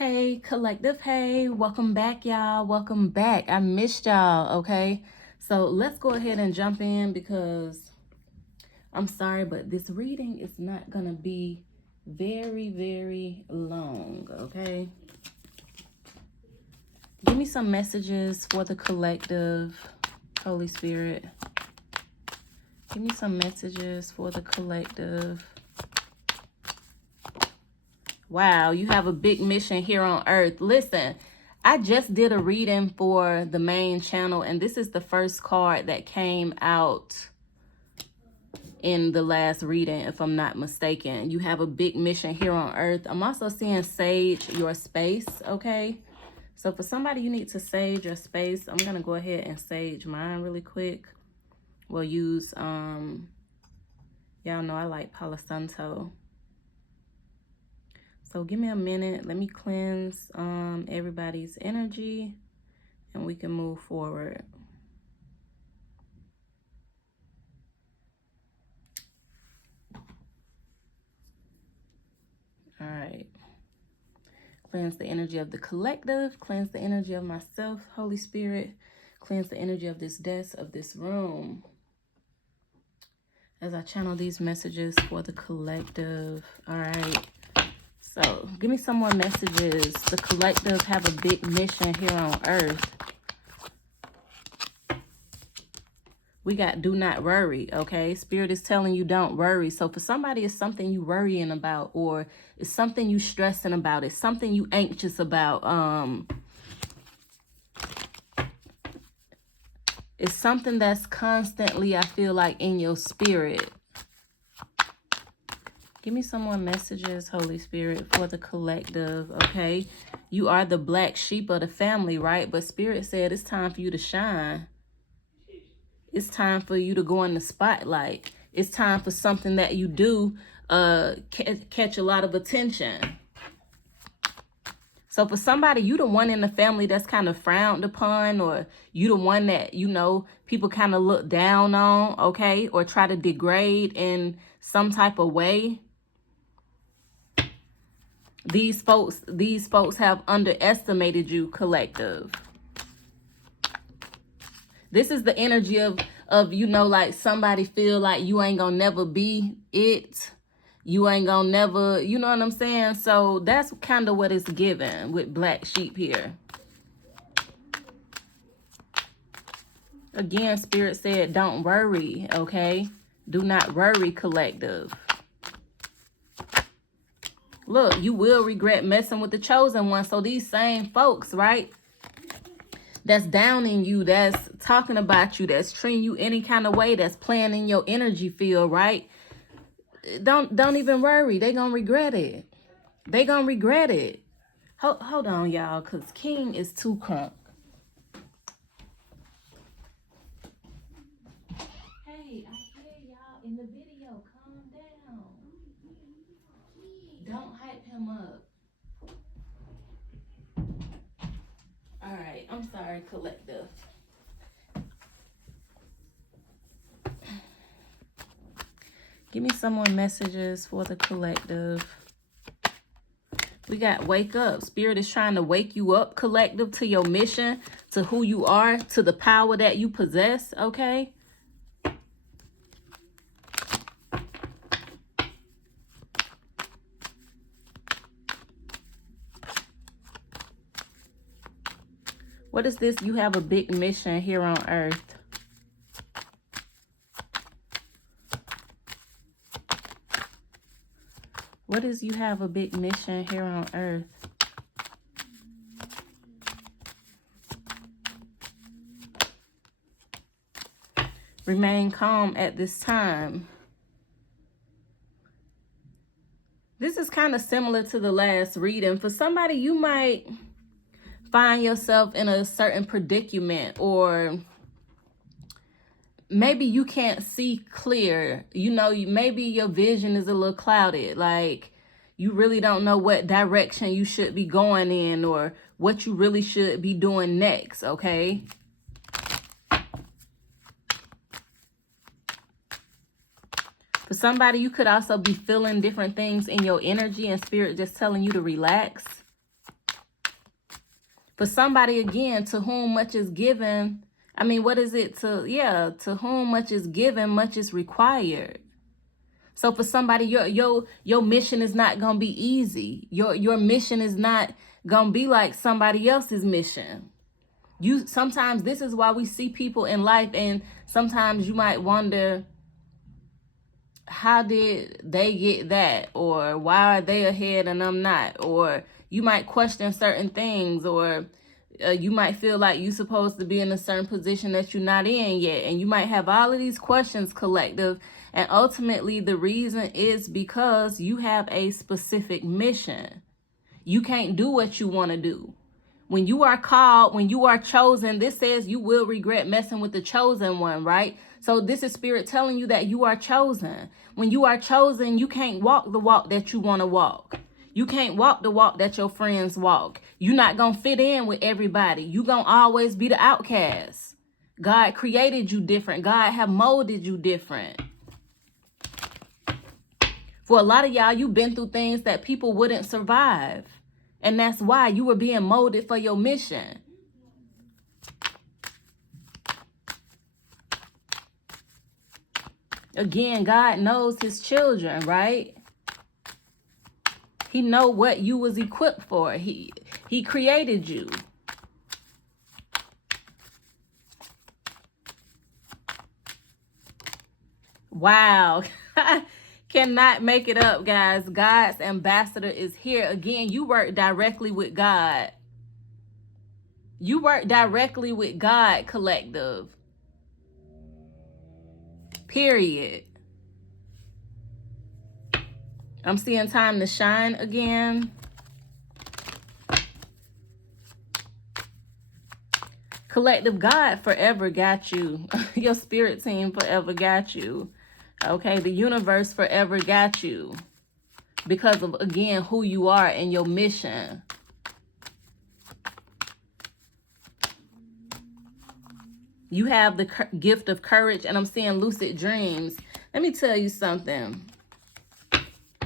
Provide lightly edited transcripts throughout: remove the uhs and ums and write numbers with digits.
Hey, collective. Hey, welcome back, y'all. Welcome back. I missed y'all, okay? So let's go ahead and jump in because I'm sorry, but this reading is not going to be very long, okay? Give me some messages for the collective, Holy Spirit. Give me some messages for the collective. Wow, you have a big mission here on earth. Listen, I just did a reading for the main channel, and this is the first card that came out in the last reading, if I'm not mistaken. You have a big mission here on earth. I'm also seeing sage your space, okay? So for somebody, you need to sage your space. I'm going to go ahead and sage mine really quick. We'll use, y'all know I like Palo Santo. So give me a minute. Let me cleanse everybody's energy and we can move forward. All right. Cleanse the energy of the collective. Cleanse the energy of myself, Holy Spirit. Cleanse the energy of this desk, of this room. As I channel these messages for the collective. All right. So give me some more messages. The collective have a big mission here on earth. We got do not worry, okay? Spirit is telling you don't worry. So for somebody, it's something you worrying about, or it's something you stressing about. It's something you anxious about. It's something that's constantly, I feel like, in your spirit. Give me some more messages, Holy Spirit, for the collective, okay? You are the black sheep of the family, right? But Spirit said it's time for you to shine. It's time for you to go in the spotlight. It's time for something that you do catch a lot of attention. So for somebody, you the one in the family that's kind of frowned upon, or you the one that, you know, people kind of look down on, okay? Or try to degrade in some type of way. These folks have underestimated you, collective. This is the energy of you know, like somebody feel like you ain't gonna never be it. You ain't gonna never, you know what I'm saying? So that's kind of what it's given with black sheep here. Again, Spirit said, don't worry, okay? Do not worry, collective. Look, you will regret messing with the chosen one. So these same folks, right? That's downing you, that's talking about you, that's treating you any kind of way, that's playing in your energy field, right? Don't even worry. They gonna regret it. They gonna regret it. Hold on, y'all, because King is too crunk. Hey, I hear y'all in the video. Calm down. Don't hype him up. All right, I'm sorry, collective. Give me some more messages for the collective. We got wake up. Spirit is trying to wake you up, collective, to your mission, to who you are, to the power that you possess, okay? What is this? You have a big mission here on earth. What is you have a big mission here on earth? Remain calm at this time. This is kind of similar to the last reading. For somebody, you might find yourself in a certain predicament, or maybe you can't see clear. You know, maybe your vision is a little clouded. Like, you really don't know what direction you should be going in, or what you really should be doing next, okay? For somebody, you could also be feeling different things in your energy, and Spirit just telling you to relax. For somebody, again, to whom much is given, I mean, what is it? To whom much is given, much is required. So for somebody, your mission is not gonna be easy. Your mission is not gonna be like somebody else's mission. Sometimes this is why we see people in life, and sometimes you might wonder, how did they get that? Or why are they ahead and I'm not? Or you might question certain things, or you might feel like you're supposed to be in a certain position that you're not in yet. And you might have all of these questions, collective. And ultimately, the reason is because you have a specific mission. You can't do what you want to do. When you are called, when you are chosen, this says you will regret messing with the chosen one, right? So this is Spirit telling you that you are chosen. When you are chosen, you can't walk the walk that you want to walk. You can't walk the walk that your friends walk. You're not going to fit in with everybody. You're going to always be the outcast. God created you different. God have molded you different. For a lot of y'all, you've been through things that people wouldn't survive. And that's why you were being molded for your mission. Again, God knows his children, right? He know what you was equipped for. He created you. Wow. Cannot make it up, guys. God's ambassador is here. Again, you work directly with God. You work directly with God, collective. Period. I'm seeing time to shine again. Collective, God forever got you. Your spirit team forever got you. Okay, the universe forever got you. Because of, again, who you are and your mission. You have the gift of courage, and I'm seeing lucid dreams. Let me tell you something.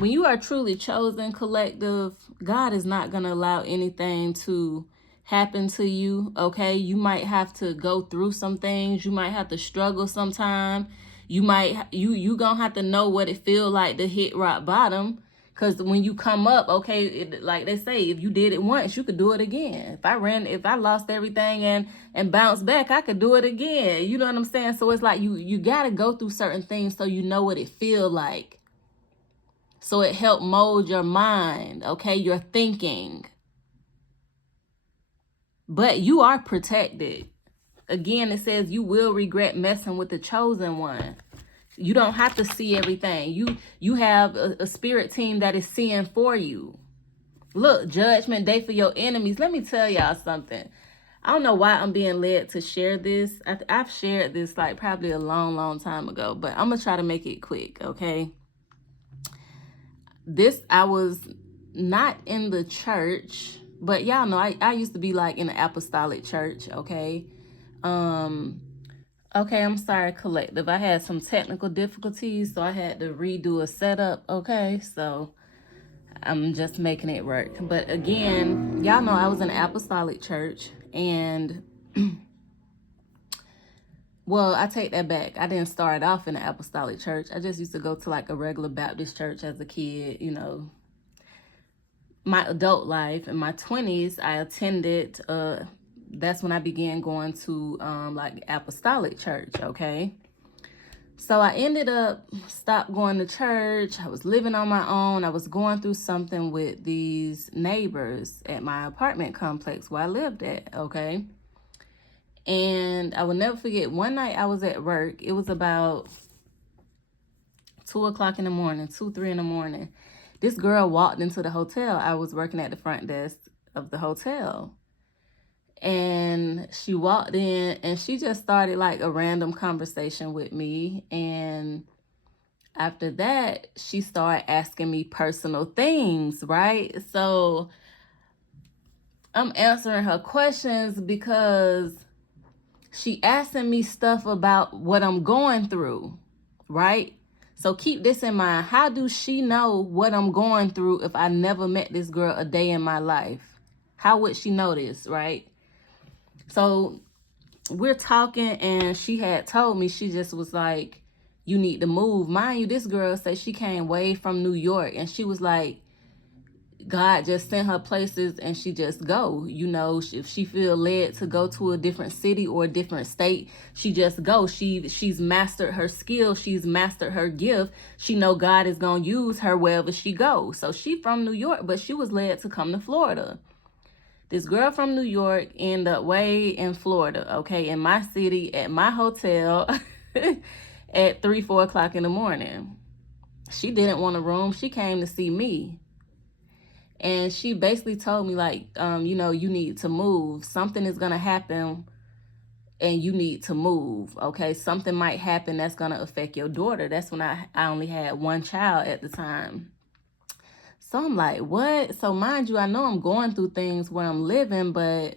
When you are truly chosen, collective, God is not going to allow anything to happen to you, okay? You might have to go through some things. You might have to struggle sometime. You gonna have to know what it feel like to hit rock bottom. Because when you come up, okay, like they say, if you did it once, you could do it again. If I lost everything and bounced back, I could do it again. You know what I'm saying? So it's like you got to go through certain things so you know what it feel like. So it helped mold your mind, okay, your thinking. But you are protected. Again, it says you will regret messing with the chosen one. You don't have to see everything. You have a spirit team that is seeing for you. Look, judgment day for your enemies. Let me tell y'all something. I don't know why I'm being led to share this. I've shared this like probably a long time ago, but I'm going to try to make it quick, okay? I was not in the church, but y'all know I used to be like in the apostolic church, okay? Okay, I'm sorry, collective. I had some technical difficulties, so I had to redo a setup, okay? So I'm just making it work. But again, y'all know I was in the apostolic church, and well, I take that back. I didn't start off in the apostolic church. I just used to go to like a regular Baptist church as a kid, you know. My adult life, in my 20s, I attended, that's when I began going to like apostolic church, okay? So I ended up stopped going to church. I was living on my own. I was going through something with these neighbors at my apartment complex where I lived at, okay? And I will never forget, one night I was at work. It was about 2 o'clock in the morning, 3 in the morning. This girl walked into the hotel. I was working at the front desk of the hotel. And she walked in and she just started like a random conversation with me. And after that, she started asking me personal things, right? So I'm answering her questions because she asking me stuff about what I'm going through, right? So keep this in mind. How do she know what I'm going through if I never met this girl a day in my life? How would she know this, right? So we're talking, and she had told me, she just was like, you need to move. Mind you, this girl said she came way from New York, and she was like, God just sent her places and she just go. You know, if she feel led to go to a different city or a different state, she just go. She's mastered her skill. She's mastered her gift. She know God is going to use her wherever she goes. So she from New York, but she was led to come to Florida. This girl from New York ended up way in Florida, okay, in my city, at my hotel at 3, 4 o'clock in the morning. She didn't want a room. She came to see me. And she basically told me, like, you know, you need to move. Something is going to happen and you need to move, okay? Something might happen that's going to affect your daughter. That's when I only had one child at the time. So I'm like, what? So mind you, I know I'm going through things where I'm living, but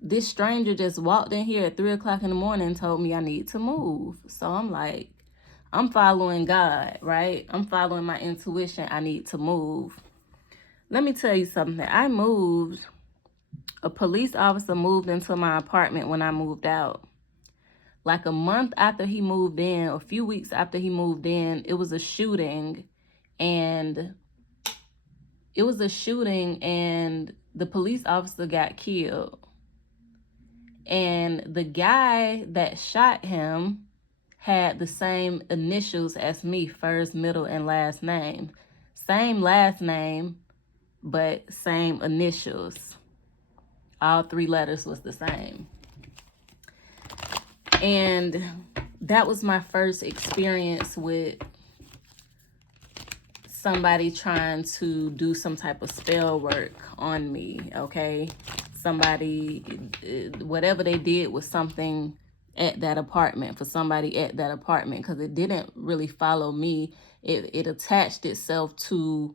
this stranger just walked in here at 3 o'clock in the morning and told me I need to move. So I'm like, I'm following God, right? I'm following my intuition. I need to move. Let me tell you something. I moved. A police officer moved into my apartment when I moved out. Like a month after he moved in, a few weeks after he moved in, it was a shooting. And the police officer got killed. And the guy that shot him had the same initials as me, first, middle, and last name. Same last name, but same initials. All 3 letters was the same. And that was my first experience with somebody trying to do some type of spell work on me, okay? Somebody, whatever they did was something at that apartment, for somebody at that apartment, because it didn't really follow me. It attached itself to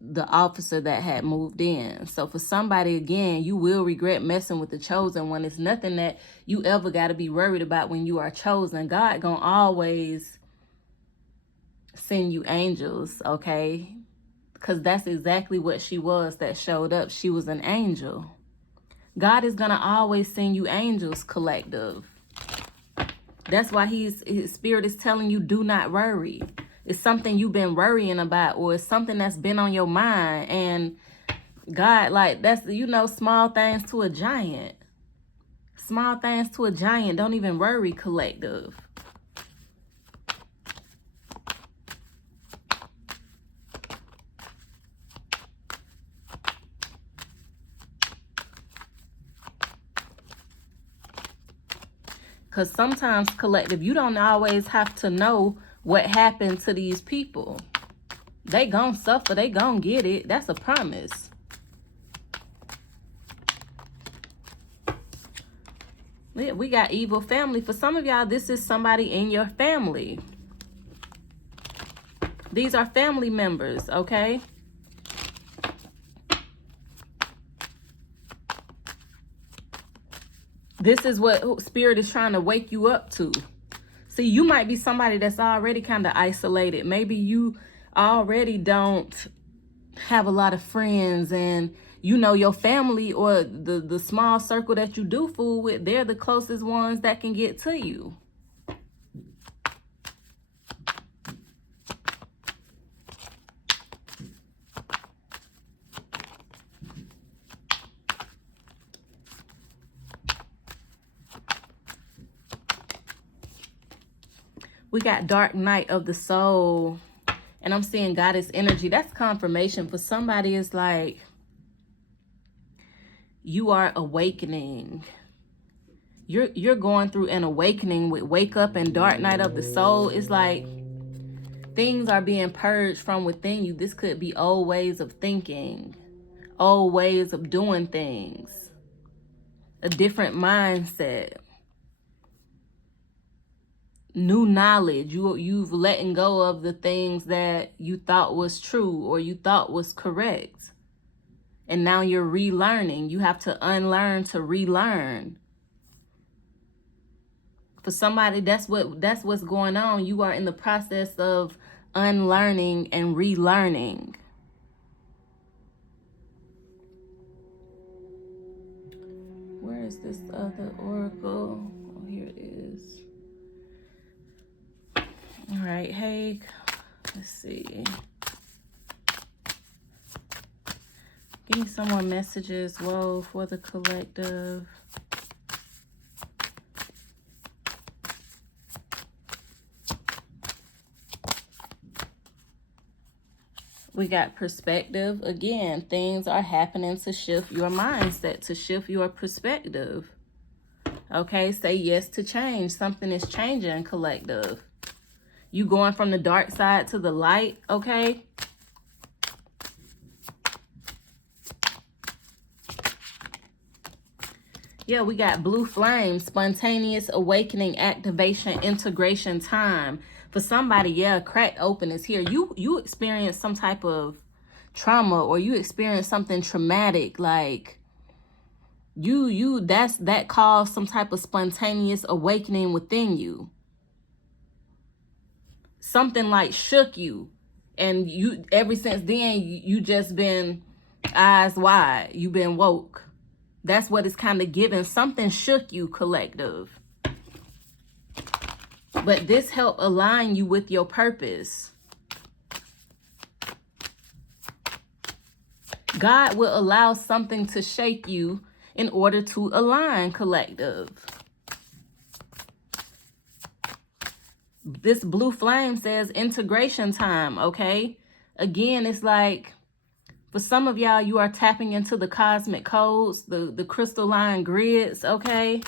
the officer that had moved in. So for somebody, again, you will regret messing with the chosen one. It's nothing that you ever got to be worried about when you are chosen. God gonna always send you angels, okay? Because that's exactly what she was that showed up. She was an angel. God is gonna always send you angels, collective. That's why his spirit is telling you, do not worry. It's something you've been worrying about, or it's something that's been on your mind. And God, like, that's, you know, small things to a giant. Small things to a giant. Don't even worry, collective. Because sometimes, collective, you don't always have to know what happened to these people. They gonna suffer. They gonna get it. That's a promise. We got evil family. For some of y'all, this is somebody in your family. These are family members, okay? This is what Spirit is trying to wake you up to. See, you might be somebody that's already kind of isolated. Maybe you already don't have a lot of friends, and you know your family or the small circle that you do fool with, they're the closest ones that can get to you. We got dark night of the soul. And I'm seeing goddess energy. That's confirmation for somebody. Is like, you are awakening. You're going through an awakening with wake up and dark night of the soul. It's like things are being purged from within you. This could be old ways of thinking, old ways of doing things, a different mindset. New knowledge. You've letting go of the things that you thought was true or you thought was correct. And now you're relearning. You have to unlearn to relearn. For somebody, that's what's going on. You are in the process of unlearning and relearning. Where's this other oracle? Oh, here it is. All right, hey, let's see. Give me some more messages, whoa, for the collective. We got perspective. Again, things are happening to shift your mindset, to shift your perspective. Okay, say yes to change. Something is changing, collective. You going from the dark side to the light, okay? Yeah, we got blue flame, spontaneous awakening, activation, integration time. For somebody, yeah, crack open is here. You experience some type of trauma, or you experience something traumatic, like that caused some type of spontaneous awakening within you. Something like shook you, and you ever since then you just been eyes wide. You've been woke. That's what it's kind of giving. Something shook you, collective. But this helped align you with your purpose. God will allow something to shake you in order to align, collective. This blue flame says integration time, okay? Again, it's like, for some of y'all, you are tapping into the cosmic codes, the crystalline grids, okay?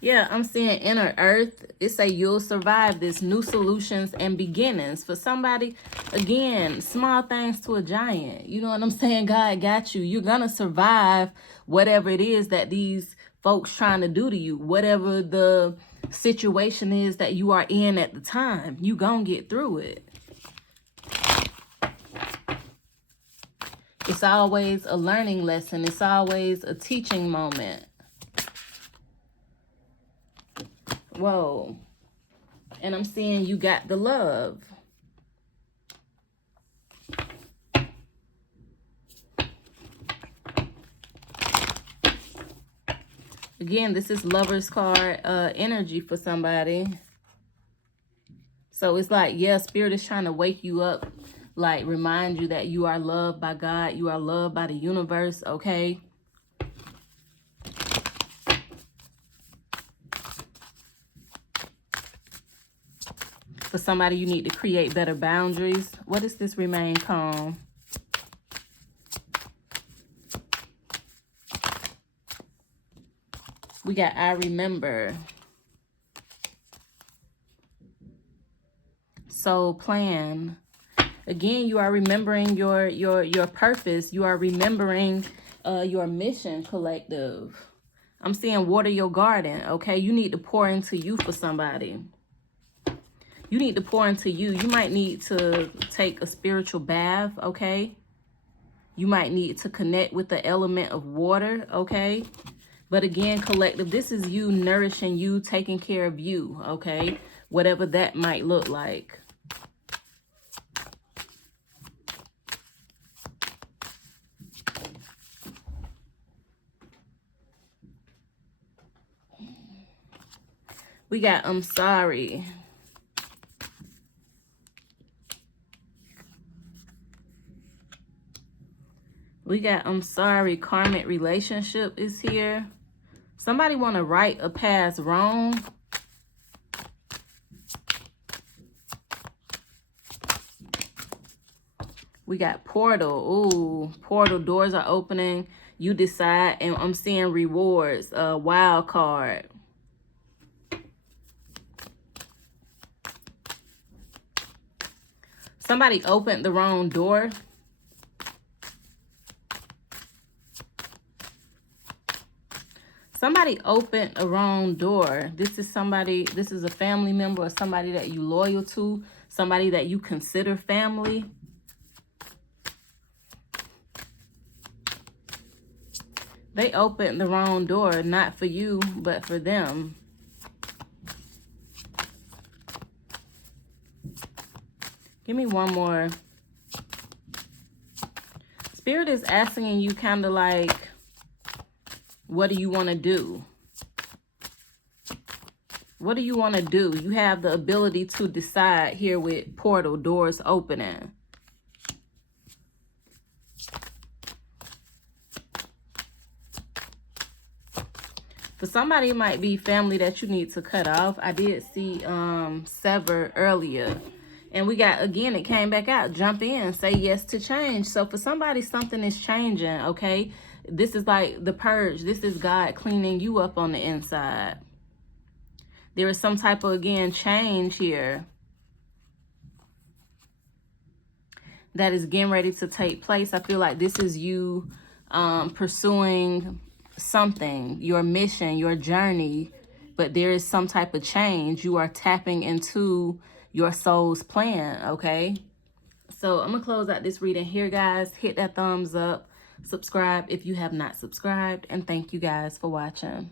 Yeah, I'm seeing inner earth. It say you'll survive this, new solutions and beginnings. For somebody, again, small things to a giant. You know what I'm saying? God got you. You're going to survive whatever it is that these folks trying to do to you. Whatever the situation is that you are in at the time, you going to get through it. It's always a learning lesson. It's always a teaching moment. Whoa. And I'm seeing you got the love. Again, this is Lover's card energy for somebody. So it's like, yeah, Spirit is trying to wake you up. Like, remind you that you are loved by God. You are loved by the universe, okay? For somebody, you need to create better boundaries. What is this? Remain calm. We got I remember. Soul plan. Again, you are remembering your purpose. You are remembering your mission, collective. I'm seeing water your garden, okay? You need to pour into you for somebody. You need to pour into you. You might need to take a spiritual bath, okay? You might need to connect with the element of water, okay? But again, collective, this is you nourishing you, taking care of you, okay? Whatever that might look like. We got I'm sorry. We got I'm sorry. Karmic relationship is here. Somebody want to right a past wrong. We got portal. Ooh, portal doors are opening. You decide, and I'm seeing rewards. Wild card. Somebody opened the wrong door. Somebody opened a wrong door. This is somebody, this is a family member or somebody that you loyal to, somebody that you consider family. They opened the wrong door, not for you, but for them. Give me one more. Spirit is asking you kind of like, what do you want to do? What do you want to do? You have the ability to decide here with portal doors opening. For somebody, it might be family that you need to cut off. I did see sever earlier. And we got, again, it came back out. Jump in. Say yes to change. So for somebody, something is changing, okay? This is like the purge. This is God cleaning you up on the inside. There is some type of, again, change here that is getting ready to take place. I feel like this is you pursuing something, your mission, your journey, but there is some type of change. You are tapping into your soul's plan, okay? So I'm gonna close out this reading here, guys. Hit that thumbs up, subscribe if you have not subscribed, and thank you guys for watching.